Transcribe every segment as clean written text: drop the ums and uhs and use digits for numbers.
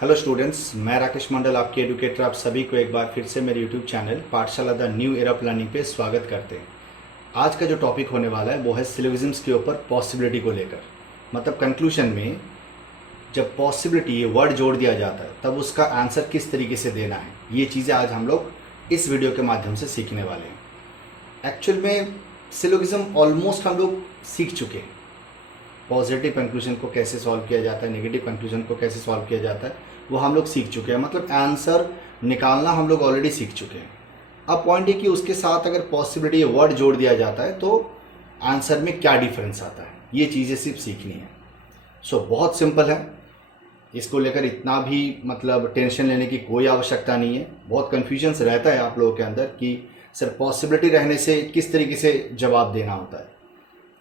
Hello students, मैं राकेश मंडल आपके educator आप सभी को एक बार फिर से मेरे यूट्यूब चैनल पाठशाला द न्यू एरा प्लानिंग पे स्वागत करते हैं। आज का जो टॉपिक होने वाला है वो है सिलोगिज्म्स के ऊपर पॉसिबिलिटी को लेकर। मतलब कंक्लूजन में जब पॉसिबिलिटी ये वर्ड जोड़ दिया जाता है तब उसका आंसर किस तरीके से देना है, ये चीज़ें आज हम लोग इस वीडियो के माध्यम से सीखने वाले हैं। एक्चुअल में सिलोगिज्म ऑलमोस्ट हम लोग सीख चुके हैं। पॉजिटिव कंक्लूजन को कैसे सॉल्व किया जाता है, नेगेटिव कंक्लूजन को कैसे सॉल्व किया जाता है, वो हम लोग सीख चुके हैं। मतलब आंसर निकालना हम लोग ऑलरेडी सीख चुके हैं। अब पॉइंट है कि उसके साथ अगर पॉसिबिलिटी वर्ड जोड़ दिया जाता है तो आंसर में क्या डिफरेंस आता है, ये चीज़ें सिर्फ सीखनी है। सो बहुत सिंपल है, इसको लेकर इतना भी मतलब टेंशन लेने की कोई आवश्यकता नहीं है। बहुत कन्फ्यूजन्स रहता है आप लोगों के अंदर कि सर पॉसिबिलिटी रहने से किस तरीके से जवाब देना होता है,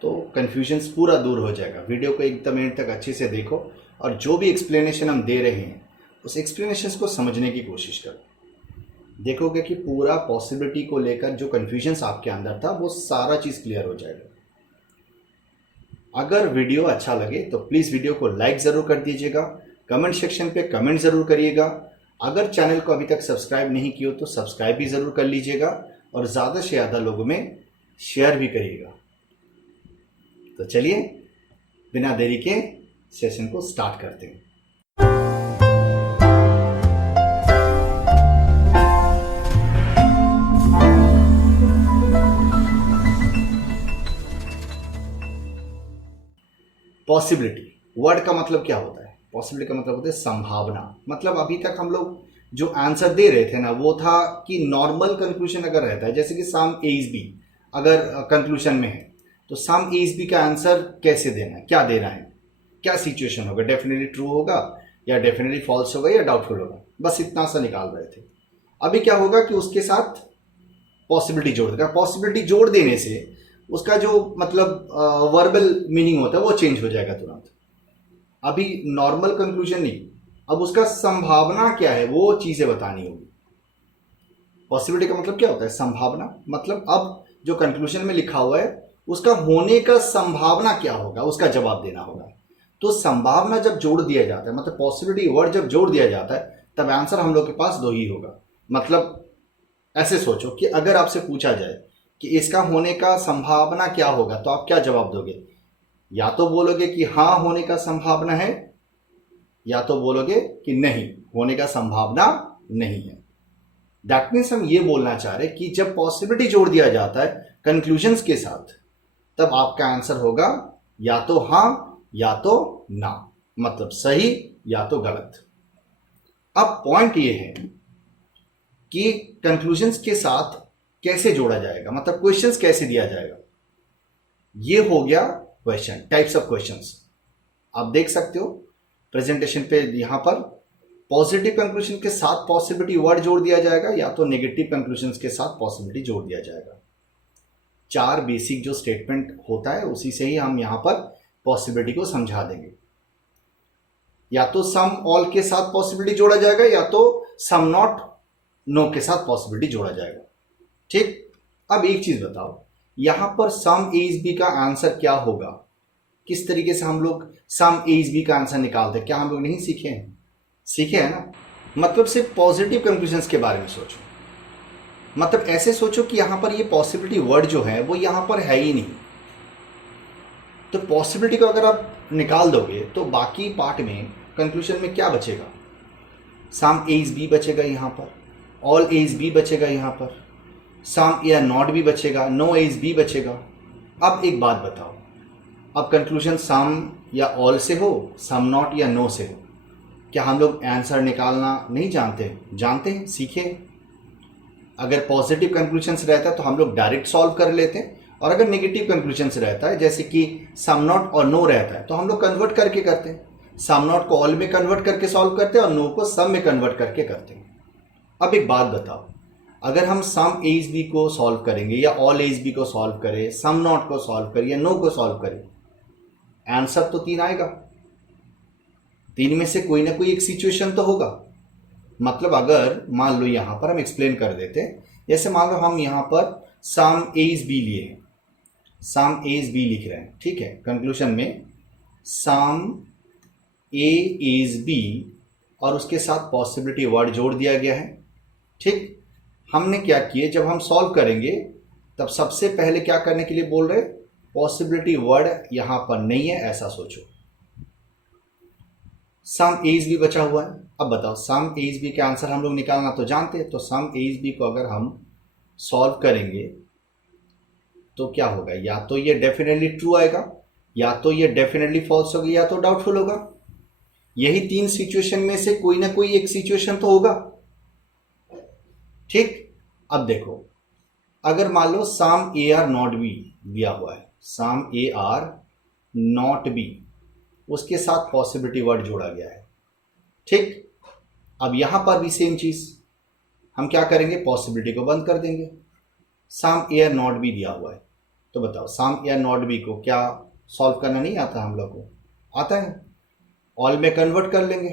तो कन्फ्यूजन्स पूरा दूर हो जाएगा। वीडियो को एकदम एंड तक अच्छे से देखो और जो भी एक्सप्लेनेशन हम दे रहे हैं उस एक्सप्लेनेशन को समझने की कोशिश करो। देखोगे कि पूरा पॉसिबिलिटी को लेकर जो कन्फ्यूजन्स आपके अंदर था वो सारा चीज़ क्लियर हो जाएगा। अगर वीडियो अच्छा लगे तो प्लीज़ वीडियो को लाइक ज़रूर कर दीजिएगा, कमेंट सेक्शन पे कमेंट ज़रूर करिएगा। अगर चैनल को अभी तक सब्सक्राइब नहीं किया तो सब्सक्राइब भी ज़रूर कर लीजिएगा और ज़्यादा से ज़्यादा लोगों में शेयर भी करिएगा। तो चलिए बिना देरी के सेशन को स्टार्ट करते हैं। पॉसिबिलिटी वर्ड का मतलब क्या होता है? पॉसिबिलिटी का मतलब होता है संभावना। मतलब अभी तक हम लोग जो आंसर दे रहे थे ना वो था कि नॉर्मल कंक्लूजन अगर रहता है, जैसे कि सम ए इज बी अगर कंक्लूजन में है तो सम ए इज बी का आंसर कैसे देना है, क्या देना है, क्या सिचुएशन होगा, डेफिनेटली ट्रू होगा या डेफिनेटली फॉल्स होगा या डाउटफुल होगा, बस इतना सा निकाल रहे थे। अभी क्या होगा कि उसके साथ पॉसिबिलिटी जोड़ देगा। पॉसिबिलिटी जोड़ देने से उसका जो मतलब वर्बल मीनिंग होता है वो चेंज हो जाएगा तुरंत। अभी नॉर्मल कंक्लूजन नहीं, अब उसका संभावना क्या है वो चीजें बतानी होगी। पॉसिबिलिटी का मतलब क्या होता है? संभावना। मतलब अब जो कंक्लूजन में लिखा हुआ है उसका होने का संभावना क्या होगा, उसका जवाब देना होगा। तो संभावना जब जोड़ दिया जाता है, मतलब पॉसिबिलिटी वर्ड जब जोड़ दिया जाता है तब आंसर हम लोग के पास दो ही होगा। मतलब ऐसे सोचो कि अगर आपसे पूछा जाए कि इसका होने का संभावना क्या होगा तो आप क्या जवाब दोगे? या तो बोलोगे कि हाँ होने का संभावना है, या तो बोलोगे कि नहीं होने का संभावना नहीं है। दैट मीन्स हम ये बोलना चाह रहे कि जब पॉसिबिलिटी जोड़ दिया जाता है कंक्लूजन्स के साथ तब आपका आंसर होगा या तो हाँ या तो ना, मतलब सही या तो गलत। अब पॉइंट ये है कि कंक्लूजन्स के साथ कैसे जोड़ा जाएगा, मतलब क्वेश्चंस कैसे दिया जाएगा। ये हो गया क्वेश्चन, टाइप्स ऑफ क्वेश्चंस। आप देख सकते हो प्रेजेंटेशन पे यहां पर पॉजिटिव कंक्लूजन के साथ पॉसिबिलिटी वर्ड जोड़ दिया जाएगा या तो नेगेटिव कंक्लूजन के साथ पॉसिबिलिटी जोड़ दिया जाएगा। चार बेसिक जो स्टेटमेंट होता है उसी से ही हम यहां पर पॉसिबिलिटी को समझा देंगे। या तो सम ऑल के साथ पॉसिबिलिटी जोड़ा जाएगा या तो सम नॉट नो के साथ पॉसिबिलिटी जोड़ा जाएगा। ठीक, अब एक चीज बताओ, यहां पर सम ए इज बी का आंसर क्या होगा? किस तरीके से हम लोग सम ए इज बी का आंसर निकालते हैं? क्या हम लोग नहीं सीखे हैं? सीखे हैं ना। मतलब सिर्फ पॉजिटिव कंक्लूजन्स के बारे में सोचो। मतलब ऐसे सोचो कि यहां पर ये पॉसिबिलिटी वर्ड जो है वो यहां पर है ही नहीं। तो पॉसिबिलिटी को अगर आप निकाल दोगे तो बाकी पार्ट में कंक्लूजन में क्या बचेगा? सम ए इज बी बचेगा यहां पर, ऑल ए इज बी बचेगा यहां पर, सम या नॉट भी बचेगा, नो ए इज बी बचेगा। अब एक बात बताओ, अब कंक्लूजन सम या ऑल से हो, सम नॉट या नो से हो, क्या हम लोग आंसर निकालना नहीं जानते? जानते हैं, सीखे। अगर पॉजिटिव कंक्लूजन्स रहता है तो हम लोग डायरेक्ट सॉल्व कर लेते हैं, और अगर नेगेटिव कंक्लूजन्स रहता है जैसे कि सम नॉट और नो रहता है तो हम लोग कन्वर्ट करके करते हैं। सम नॉट को ऑल में कन्वर्ट करके सॉल्व करते हैं और नो को सम में कन्वर्ट करके करते हैं। अब एक बात बताओ, अगर हम सम ए इज बी को सॉल्व करेंगे या ऑल ए इज बी को सॉल्व करें, सम नॉट को सॉल्व करें या नो को सॉल्व करें, आंसर तो तीन आएगा। तीन में से कोई ना कोई एक सिचुएशन तो होगा। मतलब अगर मान लो यहां पर हम एक्सप्लेन कर देते, जैसे मान लो हम यहां पर सम ए इज बी लिए हैं, सम ए इज बी लिख रहे हैं, ठीक है। कंक्लूजन में सम ए इज बी और उसके साथ पॉसिबिलिटी वर्ड जोड़ दिया गया है। ठीक, हमने क्या किए, जब हम सॉल्व करेंगे तब सबसे पहले क्या करने के लिए बोल रहे, पॉसिबिलिटी वर्ड यहां पर नहीं है ऐसा सोचो। सम ए इज बी बचा हुआ है। अब बताओ सम ए इज बी का आंसर हम लोग निकालना तो जानते हैं, तो सम ए इज बी को अगर हम सॉल्व करेंगे तो क्या होगा, या तो ये डेफिनेटली ट्रू आएगा, या तो ये डेफिनेटली फॉल्स होगा, या तो डाउटफुल होगा। यही तीन सिचुएशन में से कोई ना कोई एक सिचुएशन तो होगा। ठीक, अब देखो अगर मान लो सम ए आर नॉट बी दिया हुआ है, some A are not B, उसके साथ पॉसिबिलिटी वर्ड जोड़ा गया है। ठीक, अब यहां पर भी सेम चीज हम क्या करेंगे, पॉसिबिलिटी को बंद कर देंगे। सम ए आर नॉट बी दिया हुआ है, तो बताओ सम ए आर नॉट बी को क्या सॉल्व करना नहीं आता हम लोग को, आता है, ऑल में कन्वर्ट कर लेंगे।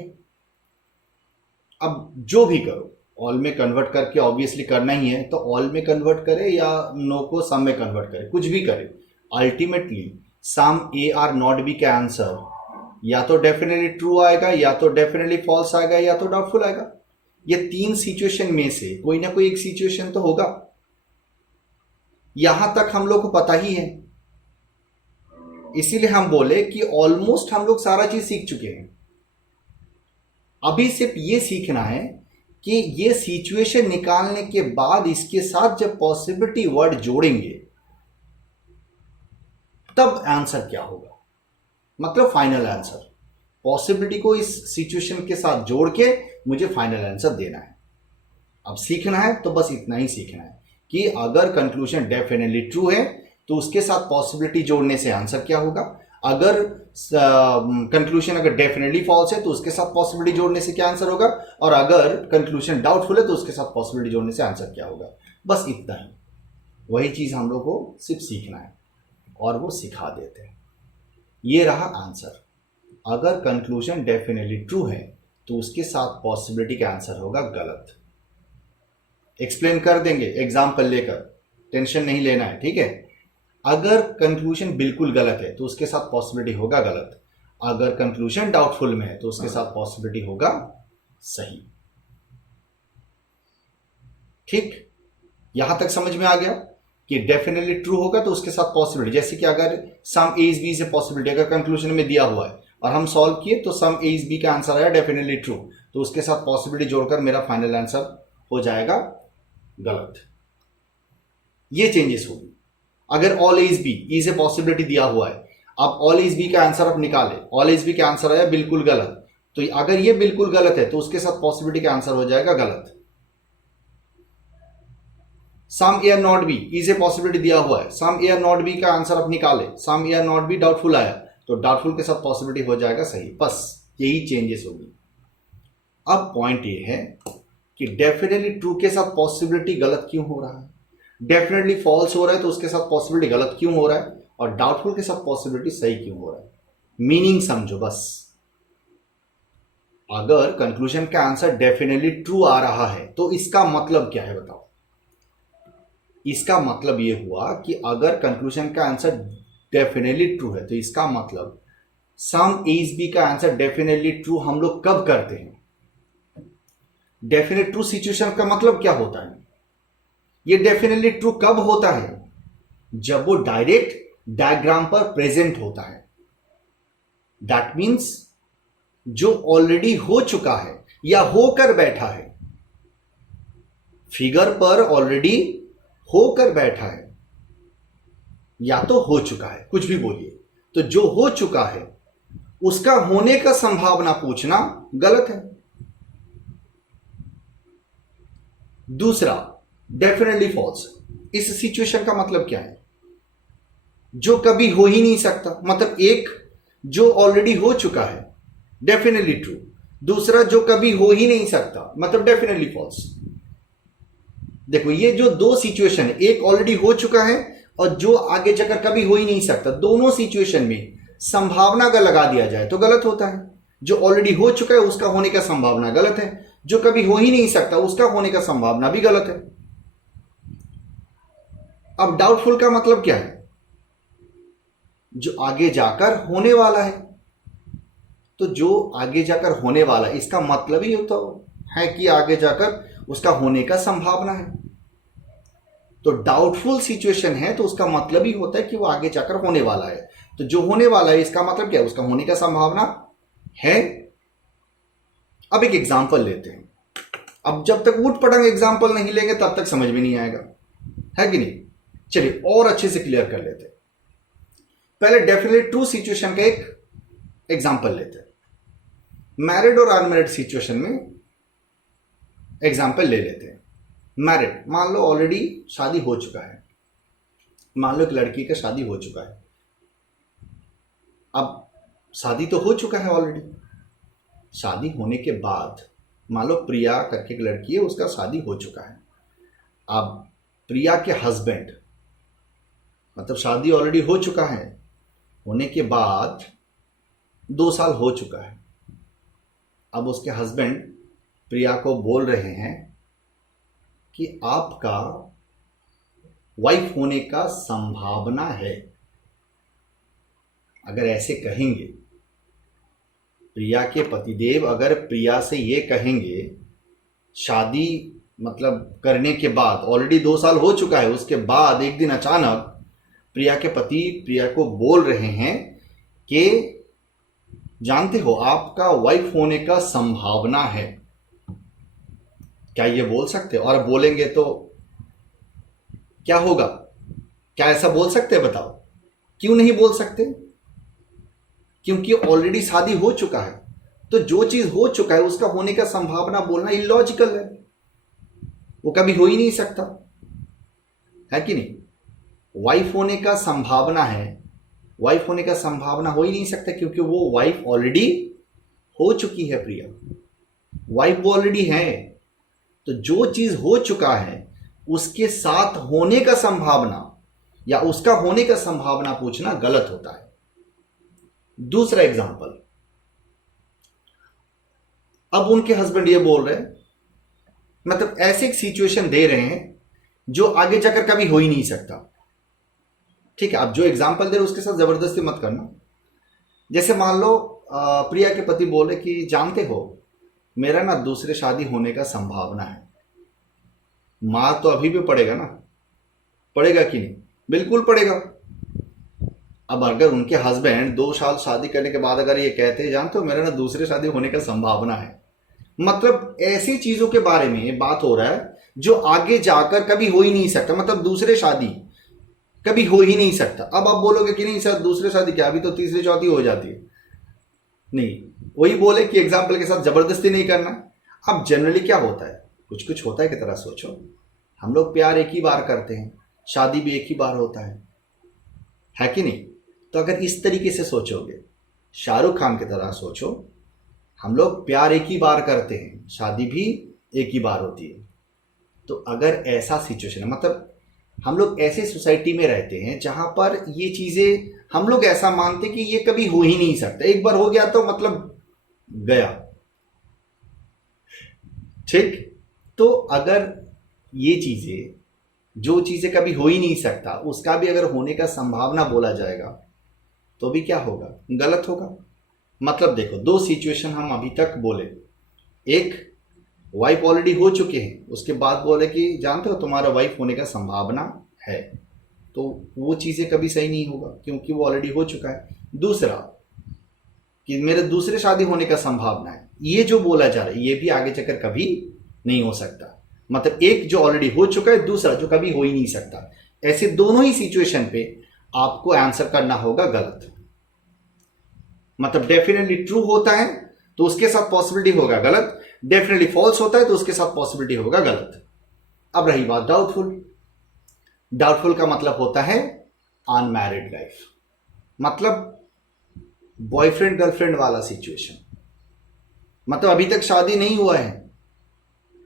अब जो भी करो ऑल में कन्वर्ट करके ऑब्वियसली करना ही है, तो ऑल में कन्वर्ट करे या नो को सम में कन्वर्ट करे, कुछ भी करे, ultimately some A are not B का आंसर या तो डेफिनेटली ट्रू आएगा, या तो डेफिनेटली फॉल्स आएगा, या तो डाउटफुल आएगा। ये तीन सिचुएशन में से कोई ना कोई एक सिचुएशन तो होगा। यहां तक हम लोग को पता ही है, इसीलिए हम बोले कि ऑलमोस्ट हम लोग सारा चीज सीख चुके हैं। अभी सिर्फ ये सीखना है कि ये सिचुएशन निकालने के बाद इसके साथ जब पॉसिबिलिटी वर्ड जोड़ेंगे तब आंसर क्या होगा, मतलब फाइनल आंसर। पॉसिबिलिटी को इस सिचुएशन के साथ जोड़ के मुझे फाइनल आंसर देना है। अब सीखना है तो बस इतना ही सीखना है कि अगर कंक्लूजन डेफिनेटली ट्रू है तो उसके साथ पॉसिबिलिटी जोड़ने से आंसर क्या होगा, अगर कंक्लूजन अगर डेफिनेटली फॉल्स है तो उसके साथ पॉसिबिलिटी जोड़ने से क्या आंसर होगा, और अगर कंक्लूजन डाउटफुल है तो उसके साथ पॉसिबिलिटी जोड़ने से आंसर क्या होगा। बस इतना ही, वही चीज हम लोग को सिर्फ सीखना है और वो सिखा देते हैं। ये रहा आंसर। अगर कंक्लूजन डेफिनेटली ट्रू है तो उसके साथ पॉसिबिलिटी का आंसर होगा गलत। एक्सप्लेन कर देंगे एग्जाम्पल लेकर, टेंशन नहीं लेना है, ठीक है। अगर कंक्लूजन बिल्कुल गलत है तो उसके साथ पॉसिबिलिटी होगा गलत, अगर कंक्लूजन डाउटफुल में है तो उसके साथ पॉसिबिलिटी होगा सही। ठीक, यहां तक समझ में आ गया कि डेफिनेटली ट्रू होगा तो उसके साथ पॉसिबिलिटी, जैसे कि अगर सम ए इज बी से पॉसिबिलिटी अगर कंक्लूजन में दिया हुआ है और हम सॉल्व किए तो सम ए इज बी का आंसर आया डेफिनेटली ट्रू, तो उसके साथ पॉसिबिलिटी जोड़कर मेरा फाइनल आंसर हो जाएगा गलत। ये चेंजेस होगी। अगर ऑल इज बी, ई से पॉसिबिलिटी दिया हुआ है, अब ऑल इज बी का आंसर आप निकाले, ऑल इज बी का आंसर आया बिल्कुल गलत, तो अगर ये बिल्कुल गलत है तो उसके साथ पॉसिबिलिटी का आंसर हो जाएगा गलत। Some A are not B, E से पॉसिबिलिटी दिया हुआ है, some A are not B का आंसर आप निकाले, some A are not B doubtful आया, तो डाउटफुल के साथ पॉसिबिलिटी हो जाएगा सही। बस यही चेंजेस होगी। अब पॉइंट ये है कि डेफिनेटली ट्रू के साथ पॉसिबिलिटी गलत क्यों हो रहा है, डेफिनेटली फॉल्स हो रहा है तो उसके साथ पॉसिबिलिटी गलत क्यों हो रहा है, और डाउटफुल के साथ पॉसिबिलिटी सही क्यों हो रहा है। मीनिंग समझो बस। अगर कंक्लूजन का आंसर डेफिनेटली ट्रू आ रहा है तो इसका मतलब क्या है बताओ। इसका मतलब यह हुआ कि अगर कंक्लूजन का आंसर डेफिनेटली ट्रू है तो इसका मतलब सम ए इज बी का आंसर डेफिनेटली ट्रू हम लोग कब करते हैं। डेफिनेट ट्रू सिचुएशन का मतलब क्या होता है, ये डेफिनेटली ट्रू कब होता है, जब वो डायरेक्ट डायग्राम पर प्रेजेंट होता है। दैट मीन्स जो ऑलरेडी हो चुका है या होकर बैठा है, फिगर पर ऑलरेडी होकर बैठा है या तो हो चुका है, कुछ भी बोलिए, तो जो हो चुका है उसका होने का संभावना पूछना गलत है। दूसरा डेफिनेटली फॉल्स, इस सिचुएशन का मतलब क्या है, जो कभी हो ही नहीं सकता, मतलब एक जो ऑलरेडी हो चुका है डेफिनेटली ट्रू, दूसरा जो कभी हो ही नहीं सकता मतलब डेफिनेटली फॉल्स। देखो ये जो दो सिचुएशन है, एक ऑलरेडी हो चुका है और जो आगे जाकर कभी हो ही नहीं सकता, दोनों सिचुएशन में संभावना अगर लगा दिया जाए तो गलत होता है। जो ऑलरेडी हो चुका है उसका होने का संभावना गलत है, जो कभी हो ही नहीं सकता उसका होने का संभावना भी गलत है। अब डाउटफुल का मतलब क्या है, जो आगे जाकर होने वाला है। तो जो आगे जाकर होने वाला है इसका मतलब ही तो है कि आगे जाकर उसका होने का संभावना है। तो डाउटफुल सिचुएशन है तो उसका मतलब ही होता है कि वो आगे जाकर होने वाला है। तो जो होने वाला है इसका मतलब क्या है, उसका होने का संभावना है। अब एक एग्जांपल लेते हैं। अब जब तक उठ पटांग एग्जांपल नहीं लेंगे तब तक समझ में नहीं आएगा, है कि नहीं। चलिए और अच्छे से क्लियर कर लेते हैं। पहले डेफिनेटली ट्रू सिचुएशन का एक एग्जांपल लेते हैं। मैरिड और अनमैरिड सिचुएशन में एग्जांपल ले लेते हैं। मैरिड, मान लो ऑलरेडी शादी हो चुका है, मान लो एक लड़की का शादी हो चुका है। अब शादी तो हो चुका है ऑलरेडी, शादी होने के बाद मान लो प्रिया करके एक लड़की है, उसका शादी हो चुका है। अब प्रिया के हस्बैंड, मतलब शादी ऑलरेडी हो चुका है, होने के बाद 2 साल हो चुका है। अब उसके हस्बैंड प्रिया को बोल रहे हैं कि आपका वाइफ होने का संभावना है। अगर ऐसे कहेंगे, प्रिया के पतिदेव अगर प्रिया से ये कहेंगे, शादी मतलब करने के बाद ऑलरेडी 2 साल हो चुका है, उसके बाद एक दिन अचानक प्रिया के पति प्रिया को बोल रहे हैं कि जानते हो आपका वाइफ होने का संभावना है, क्या ये बोल सकते? और बोलेंगे तो क्या होगा? क्या ऐसा बोल सकते हैं? बताओ क्यों नहीं बोल सकते? क्योंकि ऑलरेडी शादी हो चुका है। तो जो चीज हो चुका है उसका होने का संभावना बोलना इलॉजिकल है, वो कभी हो ही नहीं सकता, है कि नहीं। वाइफ होने का संभावना है, वाइफ होने का संभावना हो ही नहीं सकता क्योंकि वो वाइफ ऑलरेडी हो चुकी है। प्रिया वाइफ वो ऑलरेडी है। तो जो चीज हो चुका है उसके साथ होने का संभावना या उसका होने का संभावना पूछना गलत होता है। दूसरा एग्जांपल, अब उनके हस्बैंड ये बोल रहे हैं, मतलब ऐसे एक सिचुएशन दे रहे हैं जो आगे जाकर कभी हो ही नहीं सकता। ठीक है, आप जो एग्जांपल दे रहे उसके साथ जबरदस्ती मत करना। जैसे मान लो प्रिया के पति बोल रहे कि जानते हो मेरा ना दूसरे शादी होने का संभावना है। मार तो अभी भी पड़ेगा ना, पड़ेगा कि नहीं? बिल्कुल पड़ेगा। अब अगर उनके हस्बैंड 2 साल शादी करने के बाद अगर ये कहते हैं जानते हो मेरा ना दूसरे शादी होने का संभावना है, मतलब ऐसी चीजों के बारे में बात हो रहा है जो आगे जाकर कभी हो ही नहीं सकता, मतलब दूसरे शादी कभी हो ही नहीं सकता। अब आप बोलोगे कि नहीं सर दूसरे शादी क्या, अभी तो तीसरी चौथी हो जाती है। नहीं, वही बोले कि एग्जाम्पल के साथ जबरदस्ती नहीं करना। अब जनरली क्या होता है, कुछ कुछ होता है की तरह सोचो। हम लोग प्यार एक ही बार करते हैं, शादी भी एक ही बार होता है कि नहीं। तो अगर इस तरीके से सोचोगे, शाहरुख खान की तरह सोचो, हम लोग प्यार एक ही बार करते हैं, शादी भी एक ही बार होती है। तो अगर ऐसा सिचुएशन है, मतलब हम लोग ऐसे सोसाइटी में रहते हैं जहां पर ये चीजें हम लोग ऐसा मानते कि ये कभी हो ही नहीं सकता, एक बार हो गया तो मतलब गया। ठीक, तो अगर ये चीजें जो चीजें कभी हो ही नहीं सकता उसका भी अगर होने का संभावना बोला जाएगा तो भी क्या होगा, गलत होगा। मतलब देखो 2 सिचुएशन हम अभी तक बोले, एक वाइफ ऑलरेडी हो चुके हैं, उसके बाद बोले कि जानते हो तुम्हारा वाइफ होने का संभावना है, तो वो चीजें कभी सही नहीं होगा क्योंकि वो ऑलरेडी हो चुका है। दूसरा कि मेरे दूसरे शादी होने का संभावना है, ये जो बोला जा रहा है ये भी आगे चलकर कभी नहीं हो सकता। मतलब एक जो ऑलरेडी हो चुका है, दूसरा जो कभी हो ही नहीं सकता। ऐसे दोनों ही सिचुएशन पे आपको आंसर करना होगा गलत। मतलब डेफिनेटली ट्रू होता है तो उसके साथ पॉसिबिलिटी होगा गलत, डेफिनेटली फॉल्स होता है तो उसके साथ पॉसिबिलिटी होगा गलत। अब रही बात डाउटफुल। डाउटफुल का मतलब होता है अनमैरिड लाइफ, मतलब बॉयफ्रेंड गर्लफ्रेंड वाला सिचुएशन। मतलब अभी तक शादी नहीं हुआ है,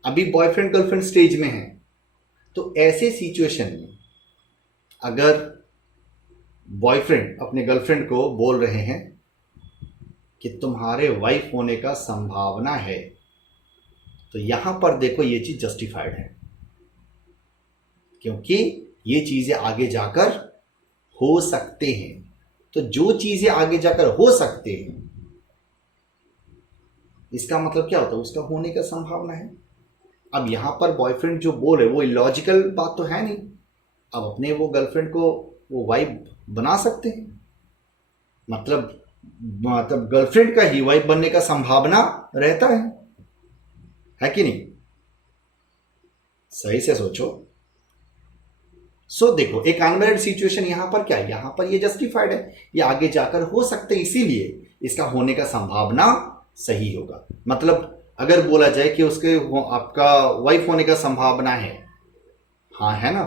अभी बॉयफ्रेंड गर्लफ्रेंड स्टेज में है। तो ऐसे सिचुएशन में अगर बॉयफ्रेंड अपने गर्लफ्रेंड को बोल रहे हैं कि तुम्हारे वाइफ होने का संभावना है, तो यहां पर देखो ये चीज जस्टिफाइड है क्योंकि ये चीजें आगे जाकर हो सकते हैं। तो जो चीजें आगे जाकर हो सकते हैं इसका मतलब क्या होता है, उसका होने का संभावना है। अब यहाँ पर बॉयफ्रेंड जो बोल रहे वो इलॉजिकल बात तो है नहीं। अब अपने वो गर्लफ्रेंड को वो वाइफ बना सकते हैं, मतलब गर्लफ्रेंड का ही वाइफ बनने का संभावना रहता है कि नहीं? सही से सोचो। देखो, एक अनमैरिड सिचुएशन यहां पर क्या है, यहां पर ये जस्टिफाइड है, ये आगे जाकर हो सकते हैं, इसीलिए इसका होने का संभावना सही होगा। मतलब अगर बोला जाए कि उसके आपका वाइफ होने का संभावना है, हाँ है ना,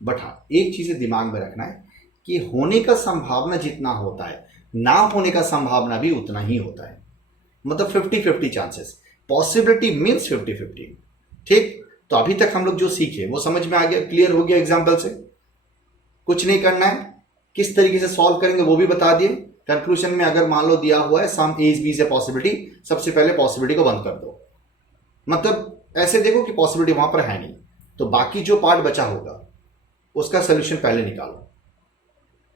बट हाँ एक चीज दिमाग में रखना है कि होने का संभावना जितना होता है, ना होने का संभावना भी उतना ही होता है। मतलब 50-50 चांसेस, पॉसिबिलिटी मीन्स 50-50। ठीक, तो अभी तक हम लोग जो सीखे वो समझ में आ गया, क्लियर हो गया एग्जाम्पल से। कुछ नहीं करना है, किस तरीके से सॉल्व करेंगे वो भी बता दिए। कंक्लूजन में अगर मान लो दिया हुआ है some A is B is a possibility, सबसे पहले पॉसिबिलिटी को बंद कर दो। मतलब ऐसे देखो कि पॉसिबिलिटी वहां पर है नहीं, तो बाकी जो पार्ट बचा होगा उसका सोल्यूशन पहले निकालो।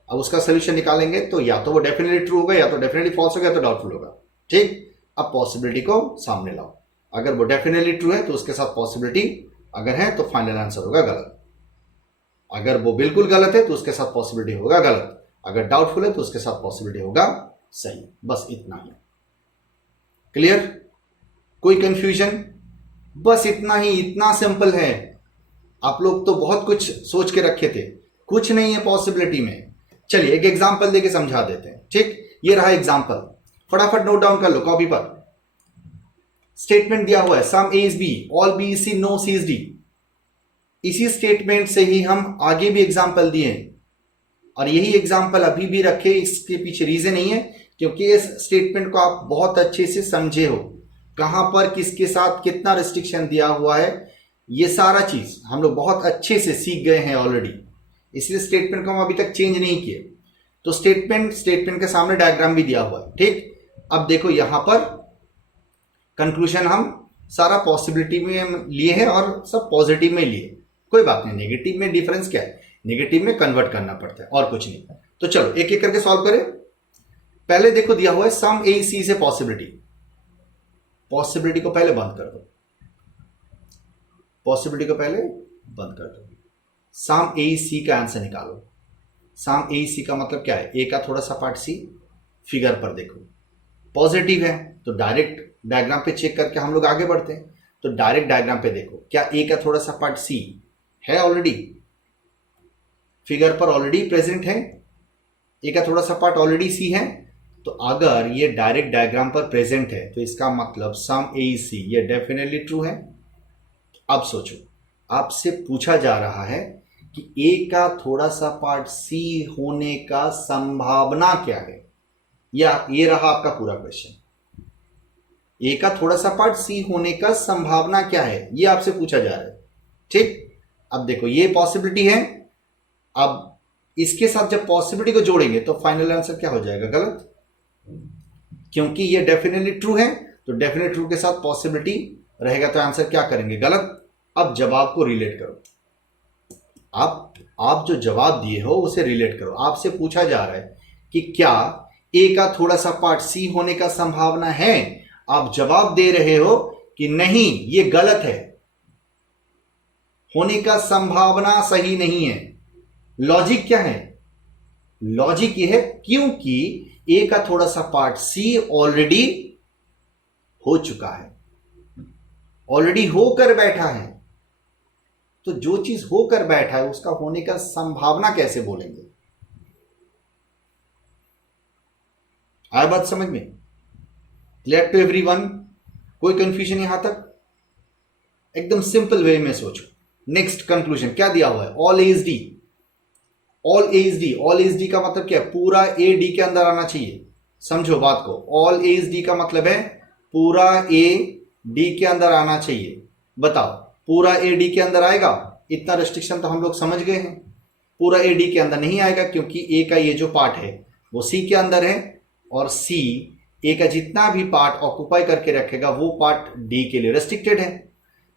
अब उसका सोल्यूशन निकालेंगे तो या तो वो डेफिनेटली ट्रू होगा, या तो डेफिनेटली फॉल्स होगा, या तो डाउटफुल होगा। ठीक, अब पॉसिबिलिटी को सामने लाओ। अगर वो डेफिनेटली ट्रू है तो उसके साथ पॉसिबिलिटी अगर है तो फाइनल आंसर होगा गलत। अगर वो बिल्कुल गलत है तो उसके साथ पॉसिबिलिटी होगा गलत। अगर डाउटफुल है तो उसके साथ पॉसिबिलिटी होगा सही। बस इतना ही। क्लियर? कोई कंफ्यूजन? बस इतना ही, इतना सिंपल है। आप लोग तो बहुत कुछ सोच के रखे थे, कुछ नहीं है पॉसिबिलिटी में। चलिए एक एग्जांपल देके समझा देते हैं। ठीक, ये रहा एग्जांपल, फटाफट नोट डाउन कर लो कॉपी पर। स्टेटमेंट दिया हुआ है some A is B, all B is C, no C is D. इसी स्टेटमेंट से ही हम आगे भी एग्जांपल दिए और यही एग्जांपल अभी भी रखे। इसके पीछे रीजन नहीं है क्योंकि इस स्टेटमेंट को आप बहुत अच्छे से समझे हो, कहां पर किसके साथ कितना रिस्ट्रिक्शन दिया हुआ है, ये सारा चीज हम लोग बहुत अच्छे से सीख गए हैं ऑलरेडी। इसलिए स्टेटमेंट को हम अभी तक चेंज नहीं किए। तो स्टेटमेंट के सामने डायग्राम भी दिया हुआ है। ठीक, अब देखो यहां पर कंक्लूजन हम सारा पॉसिबिलिटी में लिए हैं और सब पॉजिटिव में लिए। कोई बात नहीं, नेगेटिव में डिफरेंस क्या है, नेगेटिव में कन्वर्ट करना पड़ता है और कुछ नहीं। तो चलो एक एक करके सॉल्व करें। पहले देखो दिया हुआ है सम ए सी से पॉसिबिलिटी। पॉसिबिलिटी को पहले बंद कर दो, पॉसिबिलिटी को पहले बंद कर दो। सम ए सी का आंसर निकालो। सम ए सी का मतलब क्या है, ए का थोड़ा सा पार्ट सी, फिगर पर देखो पॉजिटिव है तो डायरेक्ट डायग्राम पे चेक करके हम लोग आगे बढ़ते हैं। तो डायरेक्ट डायग्राम पे देखो, क्या ए का थोड़ा सा पार्ट सी है ऑलरेडी, फिगर पर ऑलरेडी प्रेजेंट है। ए का थोड़ा सा पार्ट ऑलरेडी सी है, तो अगर ये डायरेक्ट डायग्राम पर प्रेजेंट है तो इसका मतलब सम ए इज सी, ये डेफिनेटली ट्रू है। अब सोचो, आपसे पूछा जा रहा है कि ए का थोड़ा सा पार्ट सी होने का संभावना क्या है, या ये रहा आपका पूरा क्वेश्चन। ए का थोड़ा सा पार्ट सी होने का संभावना क्या है, ये आपसे पूछा जा रहा है। ठीक, अब देखो ये पॉसिबिलिटी है। अब इसके साथ जब पॉसिबिलिटी को जोड़ेंगे तो फाइनल आंसर क्या हो जाएगा, गलत। क्योंकि ये डेफिनेटली ट्रू है तो डेफिनेट ट्रू के साथ पॉसिबिलिटी रहेगा तो आंसर क्या करेंगे, गलत। अब जवाब को रिलेट करो। आप जो जवाब दिए हो उसे रिलेट करो। आपसे पूछा जा रहा है कि क्या ए का थोड़ा सा पार्ट सी होने का संभावना है, आप जवाब दे रहे हो कि नहीं ये गलत है, होने का संभावना सही नहीं है। लॉजिक क्या है, लॉजिक ये है क्योंकि ए का थोड़ा सा पार्ट सी ऑलरेडी हो चुका है, ऑलरेडी होकर बैठा है। तो जो चीज होकर बैठा है उसका होने का संभावना कैसे बोलेंगे। आया बात समझ में? Clear to everyone? कोई कंफ्यूजन यहां तक? एकदम सिंपल वे में सोचो। नेक्स्ट कंक्लूजन क्या दिया हुआ है, all A is D. All A is D, all A is D का मतलब क्या है, पूरा ए डी के अंदर आना चाहिए। समझो बात को, ऑल ए इज डी का मतलब है पूरा ए डी के अंदर आना चाहिए। बताओ पूरा ए डी के अंदर आएगा? इतना रेस्ट्रिक्शन तो हम लोग समझ गए हैं। पूरा ए डी के अंदर नहीं आएगा क्योंकि ए का ये जो पार्ट है वो सी के अंदर है, और सी ए का जितना भी पार्ट ऑक्युपाई करके रखेगा वो पार्ट डी के लिए रेस्ट्रिक्टेड है।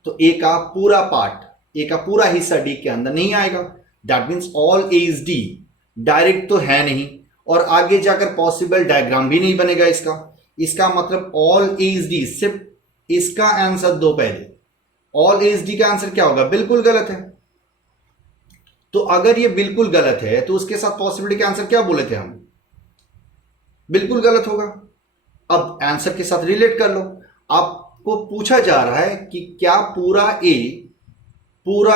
तो ए का पूरा पार्ट, ए का पूरा हिस्सा डी के अंदर नहीं आएगा। That means all A is D. Direct तो है नहीं और आगे जाकर पॉसिबल डायग्राम भी नहीं बनेगा इसका, इसका मतलब ऑल एज डी, सिर्फ इसका आंसर दो पहले। ऑल एज डी का आंसर क्या होगा? बिल्कुल गलत है। तो अगर ये बिल्कुल गलत है तो उसके साथ पॉसिबिलिटी का आंसर क्या बोले थे हम? बिल्कुल गलत होगा। अब आंसर के साथ रिलेट कर लो। आपको पूछा जा रहा है कि क्या पूरा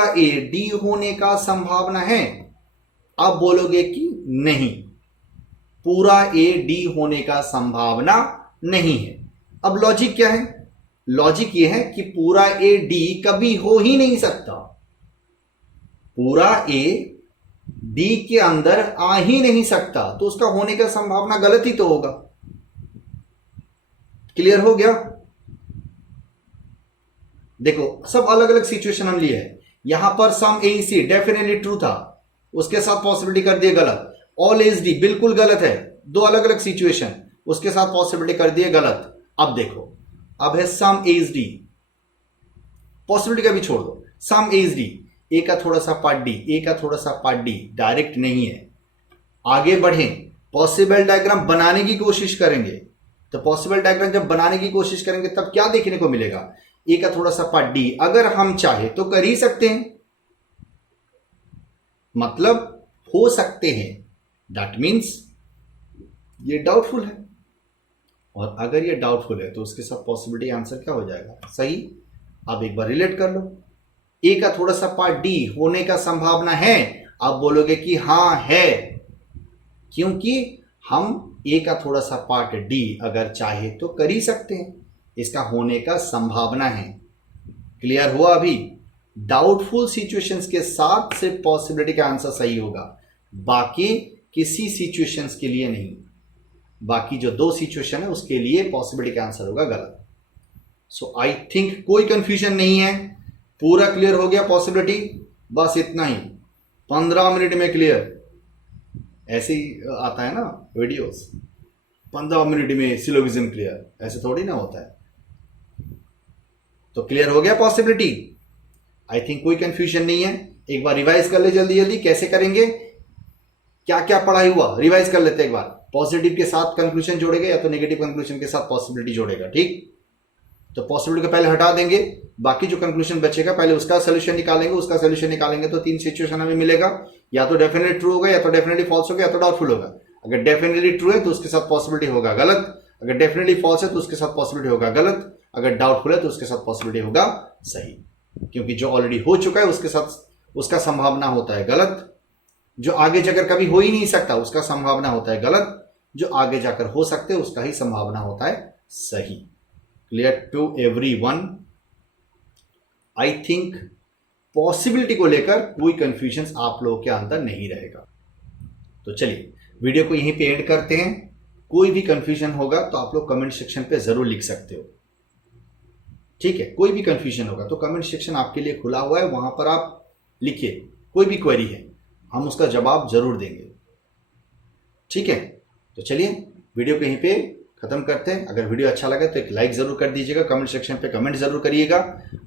ए डी होने का संभावना है? आप बोलोगे कि नहीं, पूरा ए डी होने का संभावना नहीं है। अब लॉजिक क्या है? लॉजिक यह है कि पूरा ए डी कभी हो ही नहीं सकता। पूरा ए डी के अंदर आ ही नहीं सकता, तो उसका होने का संभावना गलत ही तो होगा। क्लियर हो गया? देखो, सब अलग अलग सिचुएशन हम लिए हैं। यहां पर सम ए सी डेफिनेटली ट्रू था, उसके साथ पॉसिबिलिटी कर दिए गलत। ऑल एज डी बिल्कुल गलत है, दो अलग अलग सिचुएशन, उसके साथ पॉसिबिलिटी कर दिए गलत। अब देखो, अब है सम एज डी, पॉसिबिलिटी का भी छोड़ दो। सम एज डी, ए का थोड़ा सा पार्ट डी, ए का थोड़ा सा पार्ट डी, डायरेक्ट नहीं है। आगे बढ़ें, पॉसिबल डायग्राम बनाने की कोशिश करेंगे। तो पॉसिबल डायग्राम जब बनाने की कोशिश करेंगे तब क्या देखने को मिलेगा? ए का थोड़ा सा पार्ट डी, अगर हम चाहे तो कर ही सकते हैं, मतलब हो सकते हैं। दैट मीन्स ये डाउटफुल है, और अगर ये डाउटफुल है तो उसके साथ पॉसिबिलिटी आंसर क्या हो जाएगा? सही। अब एक बार रिलेट कर लो। ए का थोड़ा सा पार्ट डी होने का संभावना है, आप बोलोगे कि हां है, क्योंकि हम ए का थोड़ा सा पार्ट डी अगर चाहे तो कर ही सकते हैं, इसका होने का संभावना है। क्लियर हुआ? अभी डाउटफुल सिचुएशंस के साथ सिर्फ पॉसिबिलिटी का आंसर सही होगा, बाकी किसी सिचुएशंस के लिए नहीं। बाकी जो दो सिचुएशन है उसके लिए पॉसिबिलिटी का आंसर होगा गलत। सो आई थिंक कोई कंफ्यूजन नहीं है, पूरा क्लियर हो गया पॉसिबिलिटी। बस इतना ही, 15 मिनट में क्लियर। ऐसे ही आता है ना वीडियोस, 15 मिनट में सिलोगिज्म क्लियर, ऐसे थोड़ी ना होता है। तो क्लियर हो गया पॉसिबिलिटी। आई थिंक कोई कंफ्यूजन नहीं है। एक बार रिवाइज कर ले जल्दी जल्दी, कैसे करेंगे, क्या क्या पढ़ाई हुआ, रिवाइज कर लेते हैं एक बार। पॉजिटिव के साथ कंक्लूजन जोड़ेगा या तो नेगेटिव कंक्लूजन के साथ पॉसिबिलिटी जोड़ेगा। ठीक, तो पॉसिबिलिटी को पहले हटा देंगे, बाकी जो कंक्लूजन बचेगा पहले उसका सोल्यूशन निकालेंगे। उसका सोल्यूशन निकालेंगे तो तीन सिचुएशन हमें मिलेगा, या तो डेफिनेटली ट्रू होगा, या तो डेफिनेटली फॉल्स होगा, या तो डाउटफुल होगा। अगर डेफिनेटली ट्रू है तो उसके साथ पॉसिबिलिटी होगा गलत, अगर डेफिनेटली फॉल्स है तो उसके साथ पॉसिबिलिटी होगा गलत, अगर डाउटफुल है तो उसके साथ पॉसिबिलिटी होगा सही। क्योंकि जो ऑलरेडी हो चुका है उसके साथ उसका संभावना होता है गलत, जो आगे जाकर कभी हो ही नहीं सकता उसका संभावना होता है गलत, जो आगे जाकर हो सकते हैं उसका ही संभावना होता है सही। Clear to everyone? I think possibility को लेकर कोई कंफ्यूजन आप लोगों के अंदर नहीं रहेगा। तो चलिए वीडियो को यहीं पे एंड करते हैं। कोई भी कंफ्यूजन होगा तो आप लोग कमेंट सेक्शन पे जरूर लिख सकते हो। ठीक है, कोई भी कंफ्यूजन होगा तो कमेंट सेक्शन आपके लिए खुला हुआ है, वहां पर आप लिखिए, कोई भी क्वेरी है हम उसका जवाब जरूर देंगे। ठीक है, तो चलिए वीडियो को यहीं पे खत्म करते हैं। अगर वीडियो अच्छा लगा तो एक लाइक जरूर कर दीजिएगा, कमेंट सेक्शन पे कमेंट जरूर करिएगा,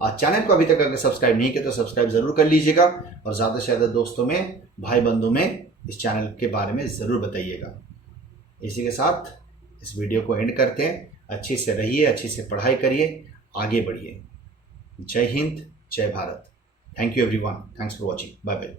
और चैनल को अभी तक अगर सब्सक्राइब नहीं किया तो सब्सक्राइब जरूर कर लीजिएगा, और ज़्यादा से ज़्यादा दोस्तों में, भाई बंधु में इस चैनल के बारे में ज़रूर बताइएगा। इसी के साथ इस वीडियो को एंड करते हैं। अच्छे से रहिए, अच्छे से पढ़ाई करिए, आगे बढ़िए। जय हिंद, जय Bharat. Thank you everyone, thanks for watching, bye bye.